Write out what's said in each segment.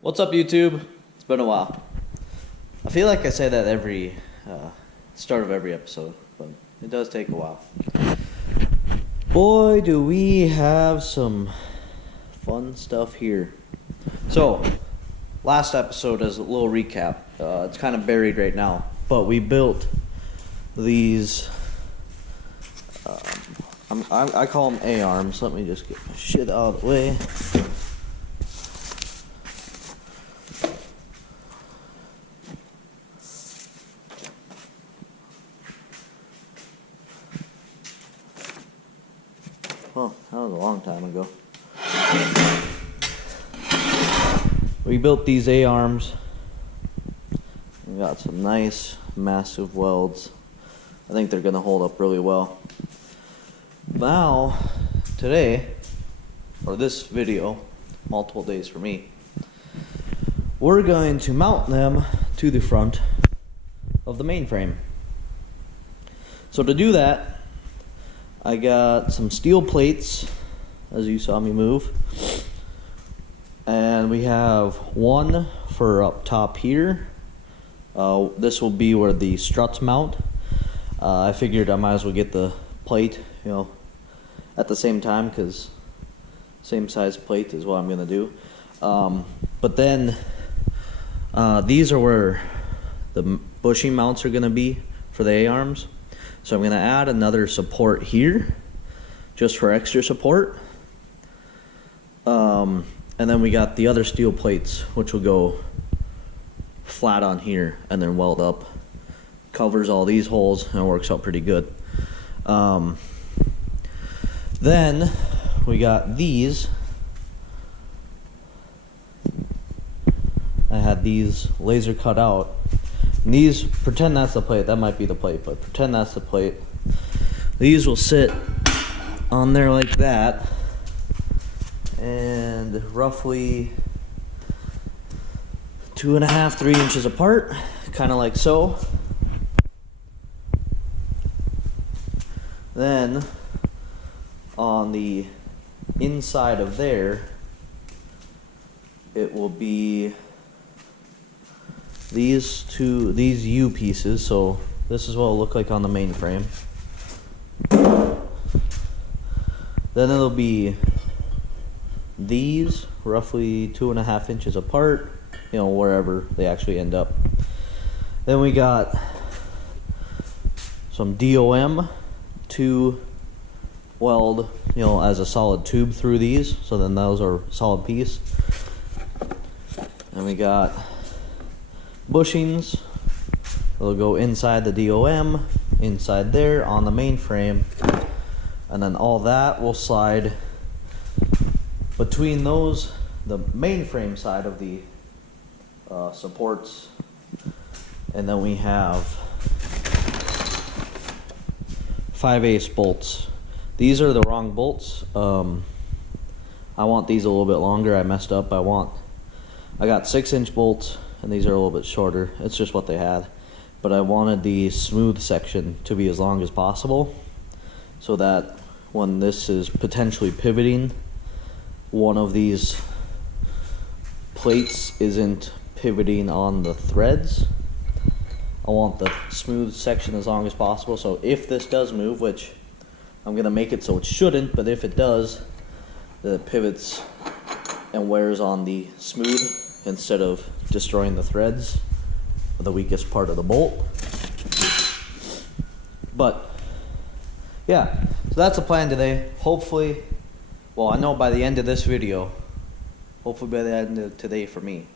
What's up, YouTube? It's been a while. I feel like I say that every start of every episode, but it does take a while. Boy, do we have some fun stuff here. So, last episode, as a little recap, it's kind of buried right now, but we built these, I call them A-arms. Let me just get my shit out of the way. Oh, that was a long time ago. We built these A-arms. We got some nice, massive welds. I think they're gonna hold up really well. Now, today, or this video, multiple days for me, we're going to mount them to the front of the mainframe. So to do that, I got some steel plates, as you saw me move, and we have one for up top here. This will be where the struts mount. I figured I might as well get the plate, at the same time, because same size plate is what I'm gonna do. But then these are where the bushing mounts are gonna be for the A-arms. So I'm going to add another support here, just for extra support. And then we got the other steel plates, which will go flat on here and then weld up. Covers all these holes and it works out pretty good. Then we got these. I had these laser cut out. And these, pretend that's the plate, that might be the plate, but pretend that's the plate. These will sit on there like that, and roughly 2.5, 3 inches apart, kind of like so. Then, on the inside of there, it will be these U pieces. So this is what it'll look like on the mainframe. Then it'll be these, roughly 2.5 inches apart, wherever they actually end up. Then we got some DOM to weld, as a solid tube through these, so then those are a solid piece. And we got bushings. They'll go inside the DOM, inside there on the mainframe, and then all that will slide between those, the mainframe side of the supports, and then we have 5/8 bolts. These are the wrong bolts. I want these a little bit longer. I messed up. I got 6-inch bolts, and these are a little bit shorter. It's just what they had. But I wanted the smooth section to be as long as possible, so that when this is potentially pivoting, one of these plates isn't pivoting on the threads. I want the smooth section as long as possible, so if this does move, which I'm gonna make it so it shouldn't, but if it does, the pivots and wears on the smooth instead of destroying the threads, the weakest part of the bolt. But yeah, so that's the plan today. Hopefully, well, I know by the end of this video, hopefully by the end of today for me,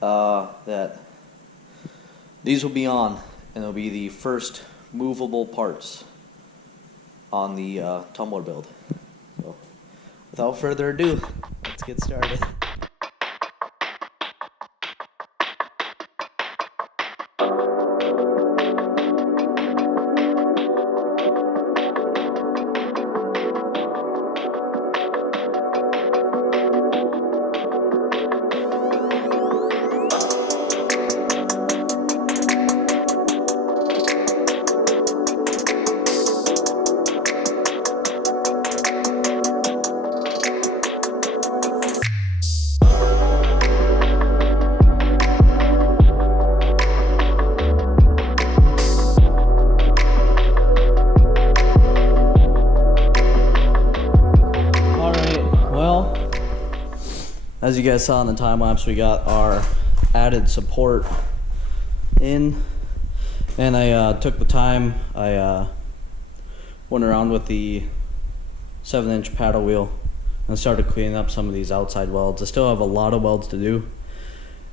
that these will be on, and it'll be the first movable parts on the Tumbler Build. So without further ado, let's get started. As you guys saw in the time lapse, we got our added support in, and I took the time. I went around with the 7-inch paddle wheel and started cleaning up some of these outside welds. I still have a lot of welds to do,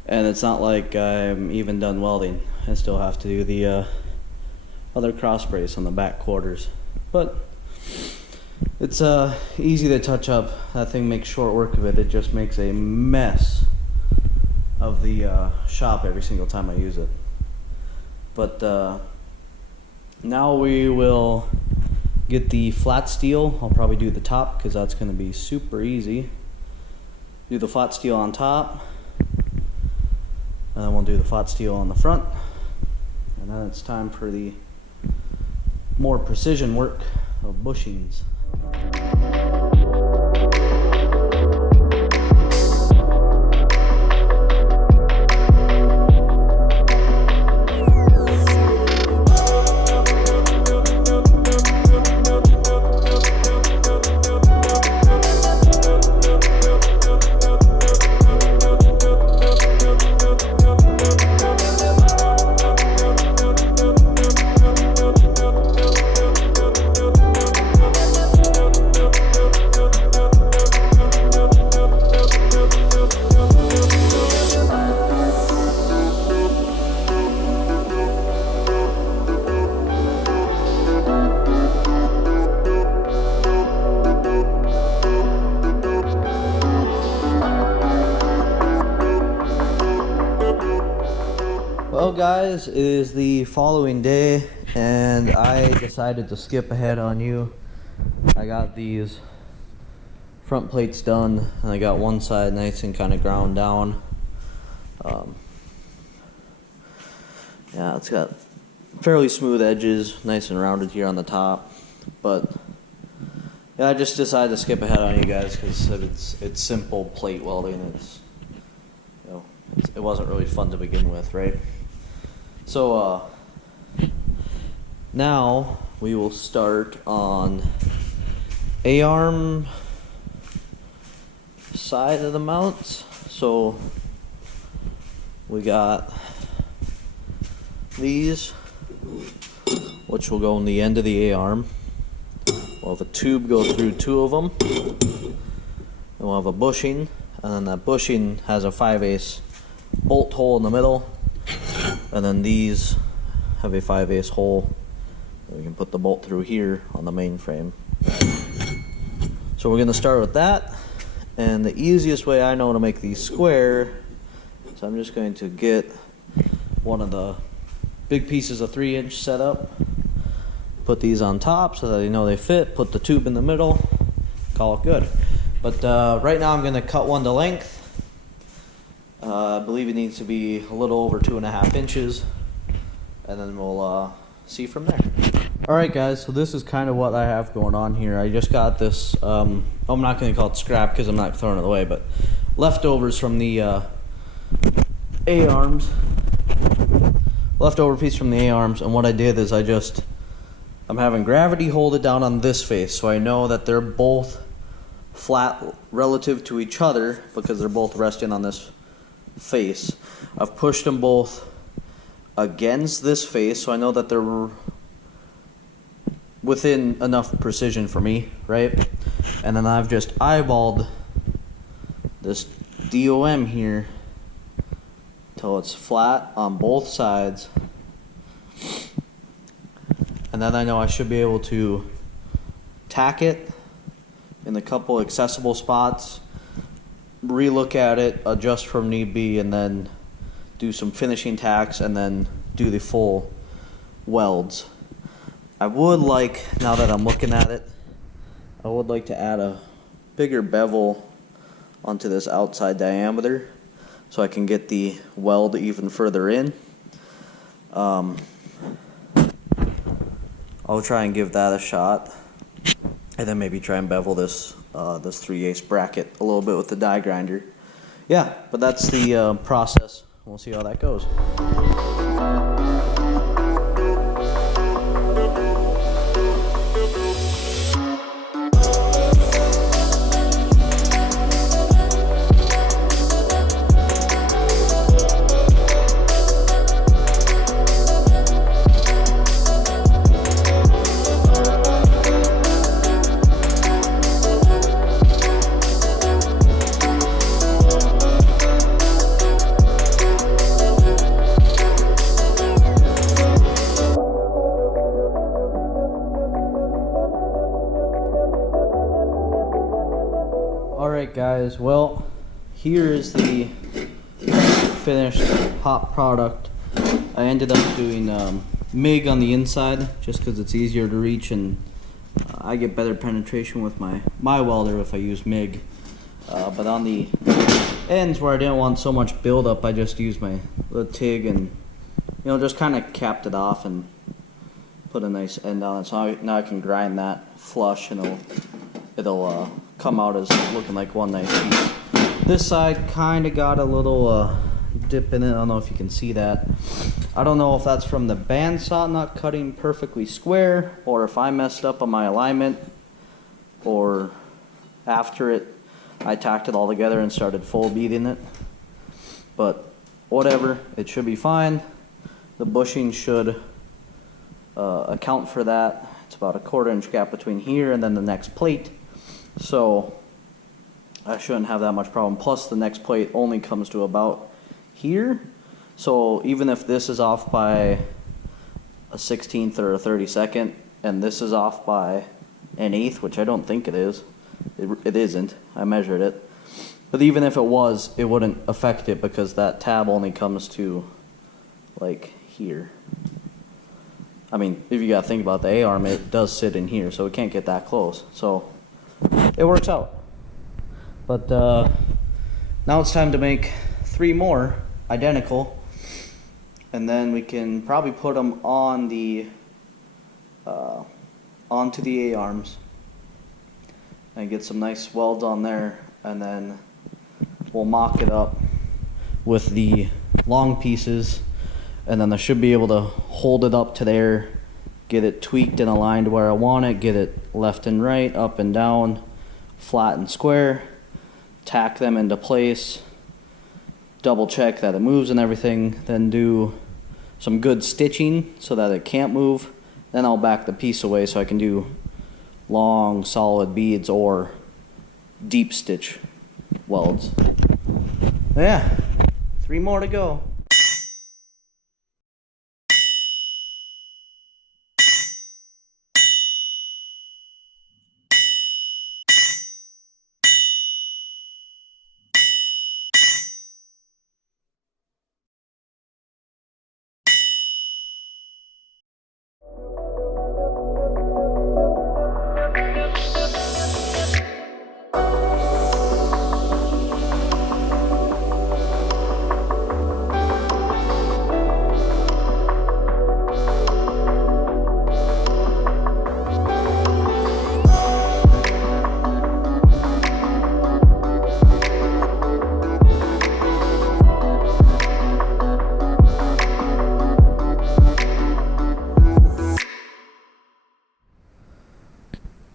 and it's not like I'm even done welding. I still have to do the other cross brace on the back quarters, but it's easy to touch up. That thing makes short work of it. It just makes a mess of the shop every single time I use it. But now we will get the flat steel. I'll probably do the top because that's going to be super easy. Do the flat steel on top, and then we'll do the flat steel on the front, and then it's time for the more precision work of bushings. Well guys, it is the following day and I decided to skip ahead on you. I got these front plates done and I got one side nice and kind of ground down. Yeah, it's got fairly smooth edges, nice and rounded here on the top, but yeah, I just decided to skip ahead on you guys because it's simple plate welding. It wasn't really fun to begin with, right? So now we will start on A-arm side of the mounts. So we got these, which will go in the end of the A-arm. We'll have a tube go through 2 of them. Then we'll have a bushing, and then that bushing has a 5/8 bolt hole in the middle. And then these have a 5/8 hole. We can put the bolt through here on the main frame. So we're going to start with that. And the easiest way I know to make these square is I'm just going to get one of the big pieces of 3-inch set up. Put these on top so that you know they fit. Put the tube in the middle. Call it good. But right now I'm going to cut one to length. I believe it needs to be a little over 2.5 inches, and then we'll see from there. Alright guys, so this is kind of what I have going on here. I just got this, I'm not going to call it scrap because I'm not throwing it away, but leftovers from the A-arms. Leftover piece from the A-arms, and what I did is I'm having gravity hold it down on this face, so I know that they're both flat relative to each other because they're both resting on this face. I've pushed them both against this face so I know that they're within enough precision for me, right? And then I've just eyeballed this DOM here till it's flat on both sides, and then I know I should be able to tack it in a couple accessible spots, relook at it, adjust from need be, and then do some finishing tacks and then do the full welds. I would like, now that I'm looking at it, I would like to add a bigger bevel onto this outside diameter so I can get the weld even further in. I'll try and give that a shot, and then maybe try and bevel this 3/8 bracket a little bit with the die grinder. Yeah, but that's the process. We'll see how that goes. guys, well, here is the finished hot product. I ended up doing MIG on the inside just because it's easier to reach, and I get better penetration with my welder if I use MIG. But on the ends where I didn't want so much buildup, I just used my little TIG and just kind of capped it off and put a nice end on it. So now I can grind that flush, and it'll come out as looking like one nice piece. This side kind of got a little dip in it. I don't know if you can see that. I don't know if that's from the bandsaw not cutting perfectly square, or if I messed up on my alignment, or after I tacked it all together and started full beading it. But whatever, it should be fine. The bushing should account for that. It's about a 1/4 inch gap between here and then the next plate, so I shouldn't have that much problem. Plus the next plate only comes to about here, so even if this is off by a 1/16 or a 32nd, and this is off by an 1/8, which I don't think it is, it isn't, I measured it, but even if it was, it wouldn't affect it because that tab only comes to like here. I mean, if you gotta think about the A-arm, it does sit in here, so it can't get that close, so it works out. But now it's time to make 3 more identical, and then we can probably put them on the onto the A-arms and get some nice welds on there, and then we'll mock it up with the long pieces, and then I should be able to hold it up to there, get it tweaked and aligned where I want it, get it left and right, up and down, flat and square, tack them into place, double check that it moves and everything, then do some good stitching so that it can't move. Then I'll back the piece away so I can do long solid beads or deep stitch welds. Yeah, 3 more to go.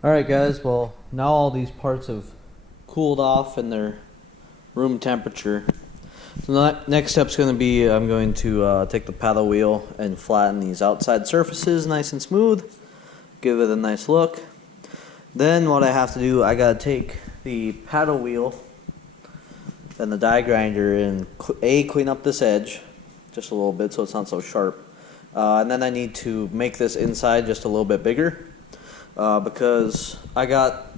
Alright guys, well now all these parts have cooled off and they're room temperature. So the next step's going to be I'm going to take the paddle wheel and flatten these outside surfaces nice and smooth, give it a nice look. Then what I have to do, I got to take the paddle wheel and the die grinder and clean up this edge just a little bit so it's not so sharp. And then I need to make this inside just a little bit bigger. Because I got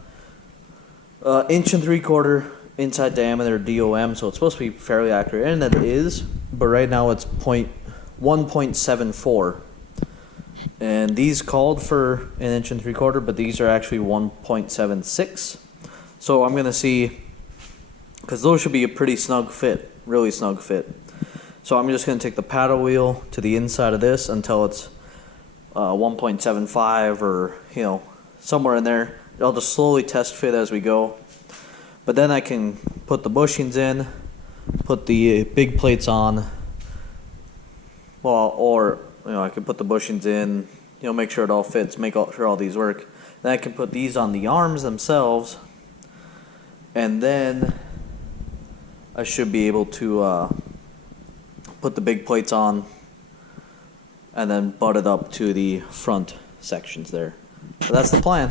1 3/4 inch inside diameter DOM, so it's supposed to be fairly accurate, and it is, but right now it's 1.74, and these called for 1 3/4 inch, but these are actually 1.76, so I'm gonna see, because those should be a pretty snug fit, really snug fit. So I'm just gonna take the paddle wheel to the inside of this until it's 1.75 or somewhere in there. I'll just slowly test fit as we go, but then I can put the bushings in, put the big plates on, or I can put the bushings in, make sure it all fits, make sure all these work. Then I can put these on the arms themselves, and then I should be able to put the big plates on and then butt it up to the front sections there. So that's the plan.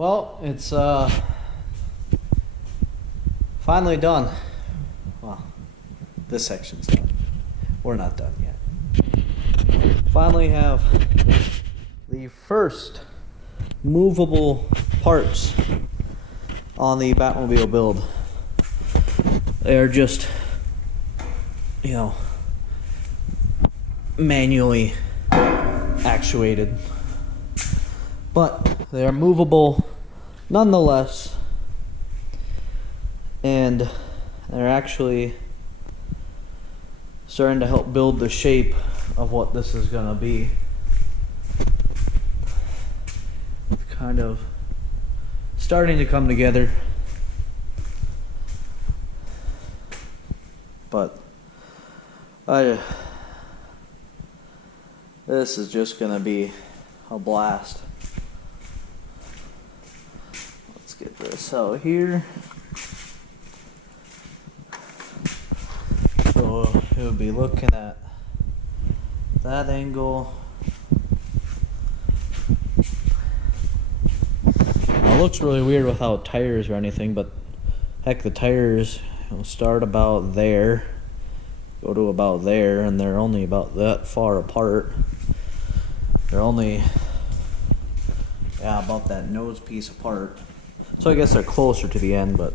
Well, it's finally done. Well, this section's done. We're not done yet. Finally have the first movable parts on the Batmobile build. They are just, you know, manually actuated, but they are movable nonetheless, and they're actually starting to help build the shape of what this is gonna be. It's kind of starting to come together, but this is just gonna be a blast. Let's get this out here. So it would be looking at that angle. Now, it looks really weird without tires or anything, but heck, the tires will start about there, go to about there, and they're only about that far apart. They're only, yeah, about that nose piece apart. So I guess they're closer to the end, but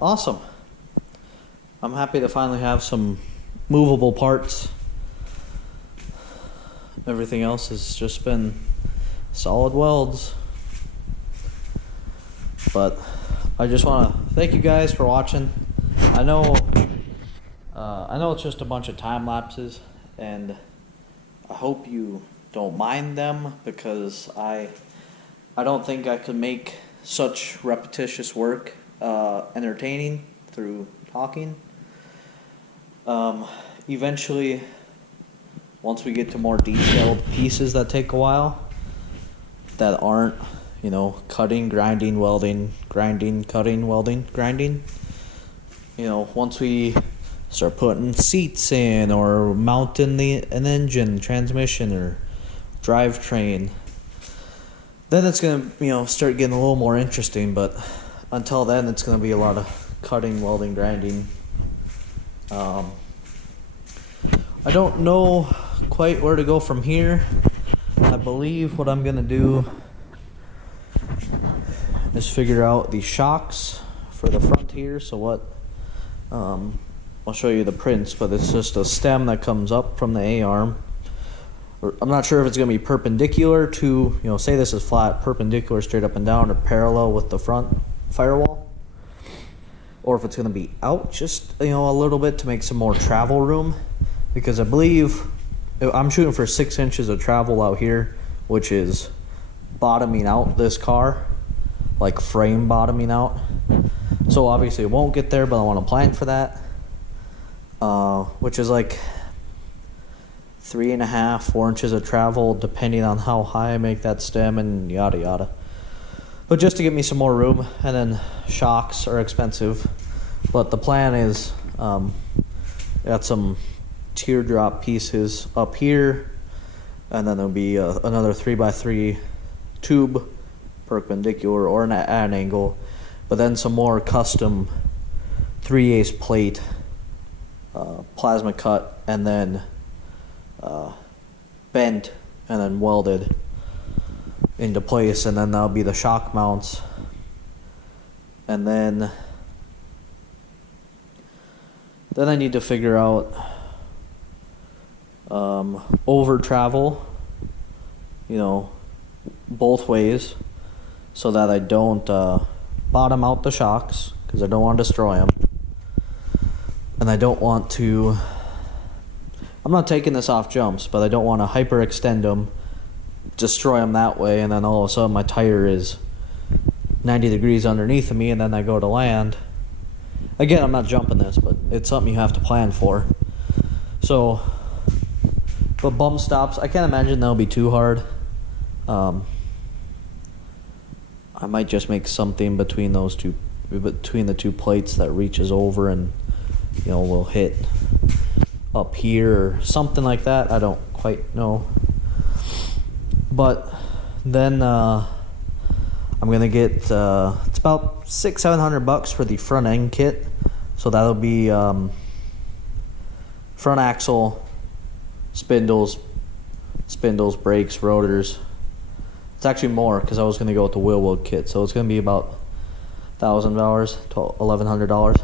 awesome. I'm happy to finally have some movable parts. Everything else has just been solid welds. But I just want to thank you guys for watching. I know it's just a bunch of time lapses, and I hope you don't mind them, because I don't think I could make such repetitious work entertaining through talking. Eventually, once we get to more detailed pieces that take a while, that aren't, you know, cutting, grinding, welding, grinding, cutting, welding, grinding. You know, once we start putting seats in, or mounting an engine, transmission, or drivetrain, then it's gonna, you know, start getting a little more interesting. But until then, it's gonna be a lot of cutting, welding, grinding. I don't know quite where to go from here. I believe what I'm gonna do is figure out the shocks for the front here. So what, I'll show you the prints, but it's just a stem that comes up from the A-arm. I'm not sure if it's gonna be perpendicular to, you know, say this is flat, perpendicular straight up and down, or parallel with the front firewall, or if it's gonna be out just, you know, a little bit to make some more travel room, because I believe I'm shooting for 6 inches of travel out here, which is bottoming out this car, like frame bottoming out. So obviously it won't get there, but I want to plan for that, which is like 3.5, 4 inches of travel, depending on how high I make that stem and yada yada. But just to get me some more room, and then shocks are expensive. But the plan is, got some teardrop pieces up here, and then there'll be another 3x3 tube, perpendicular or at an angle, but then some more custom 3/8 plate, plasma cut, and then bent and then welded into place, and then that'll be the shock mounts. And then I need to figure out over travel, you know, both ways, so that I don't bottom out the shocks, because I don't want to destroy them, and I don't want to, I'm not taking this off jumps, but I don't want to hyperextend them, destroy them that way, and then all of a sudden my tire is 90 degrees underneath of me, and then I go to land. Again, I'm not jumping this, but it's something you have to plan for. So, but bump stops, I can't imagine they'll be too hard. I might just make something between those two, between the two plates, that reaches over and, you know, will hit up here or something like that. I don't quite know. But Then I'm gonna get it's about $600-700 for the front end kit. So that'll be front axle, spindles, brakes, rotors. It's actually more because I was gonna go with the wheel wood kit, so it's gonna be about $1,000 to $1,100.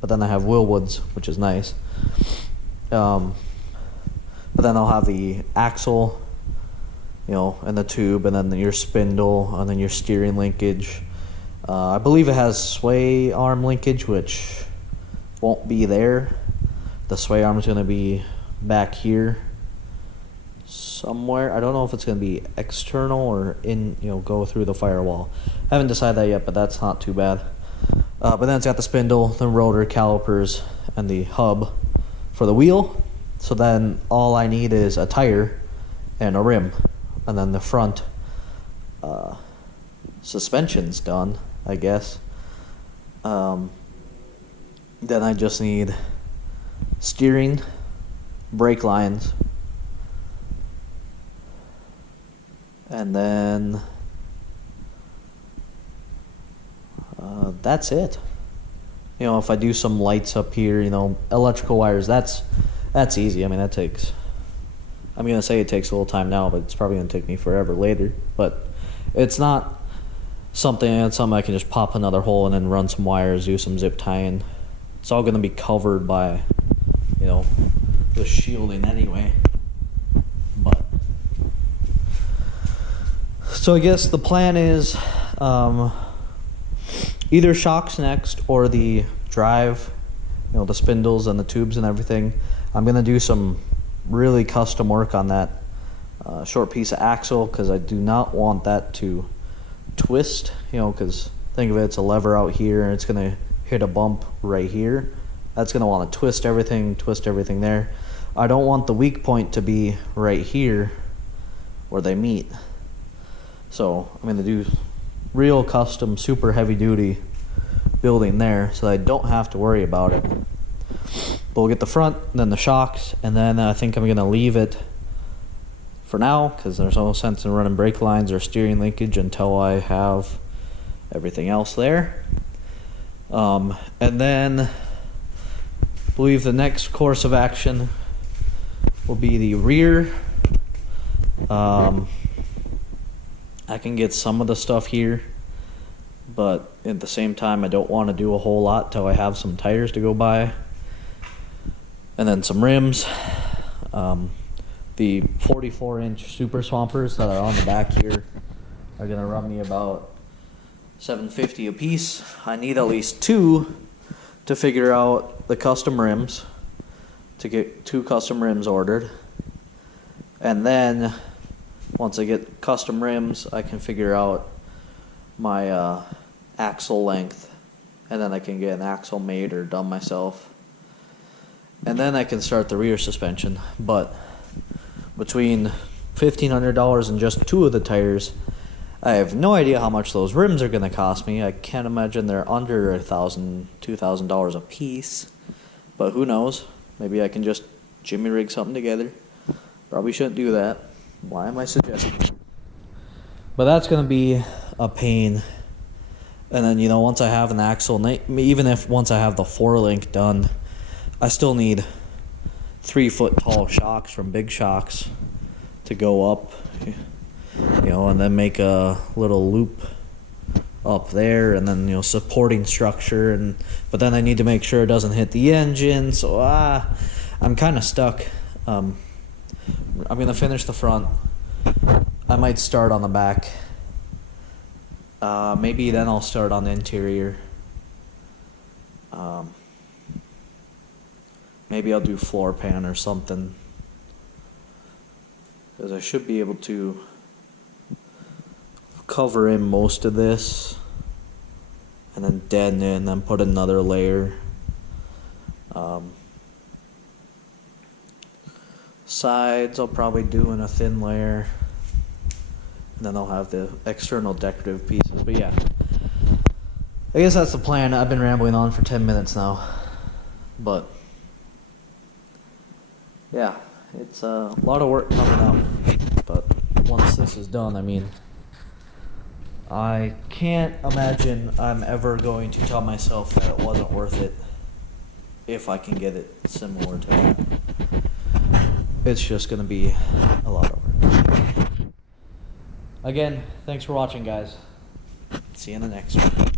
But then I have wheel woods, which is nice. But then I'll have the axle, you know, and the tube, and then your spindle, and then your steering linkage. I believe it has sway arm linkage, which won't be there. The sway arm is going to be back here somewhere. I don't know if it's going to be external or in, you know, go through the firewall. I haven't decided that yet, but that's not too bad. But then it's got the spindle, the rotor, calipers, and the hub for the wheel. So then all I need is a tire and a rim, and then the front suspension's done, I guess. Then I just need steering, brake lines, and then that's it. You know, if I do some lights up here, you know, electrical wires, that's easy. I mean, that takes, I'm going to say it takes a little time now, but it's probably going to take me forever later. But it's not something I can just pop another hole and then run some wires, do some zip tying. It's all going to be covered by, you know, the shielding anyway. But so I guess the plan is either shocks next or the drive, you know, the spindles and the tubes and everything. I'm going to do some really custom work on that short piece of axle, because I do not want that to twist, you know, because think of it, it's a lever out here and it's going to hit a bump right here. That's going to want to twist everything there. I don't want the weak point to be right here where they meet. So I'm going to do real custom, super heavy duty building there, so I don't have to worry about it. But we'll get the front, then the shocks, and then I think I'm going to leave it for now, because there's no sense in running brake lines or steering linkage until I have everything else there. And then I believe the next course of action will be the rear. I can get some of the stuff here, but at the same time I don't want to do a whole lot till I have some tires to go by, and then some rims. The 44-inch super swampers that are on the back here are gonna run me about $750 a piece. I need at least 2 to figure out the custom rims, to get 2 custom rims ordered, and then once I get custom rims, I can figure out my axle length, and then I can get an axle made or done myself, and then I can start the rear suspension. But between $1,500 and just 2 of the tires, I have no idea how much those rims are going to cost me. I can't imagine they're under $1,000, $2,000 a piece, but who knows? Maybe I can just jimmy rig something together. Probably shouldn't do that. Why am I suggesting? But that's going to be a pain. And then, you know, once I have an axle, even if once I have the 4-link done, I still need 3-foot tall shocks from Big Shocks to go up, you know, and then make a little loop up there, and then, you know, supporting structure, but then I need to make sure it doesn't hit the engine. So I'm kind of stuck. I'm gonna finish the front. I might start on the back. Maybe then I'll start on the interior. Maybe I'll do floor pan or something, because I should be able to cover in most of this and then deaden it and then put another layer. Sides I'll probably do in a thin layer, and then I'll have the external decorative pieces. But yeah, I guess that's the plan. I've been rambling on for 10 minutes now, but yeah, it's a lot of work coming up. But once this is done, I mean, I can't imagine I'm ever going to tell myself that it wasn't worth it if I can get it similar to that. It's just going to be a lot of work. Again, thanks for watching, guys. See you in the next one.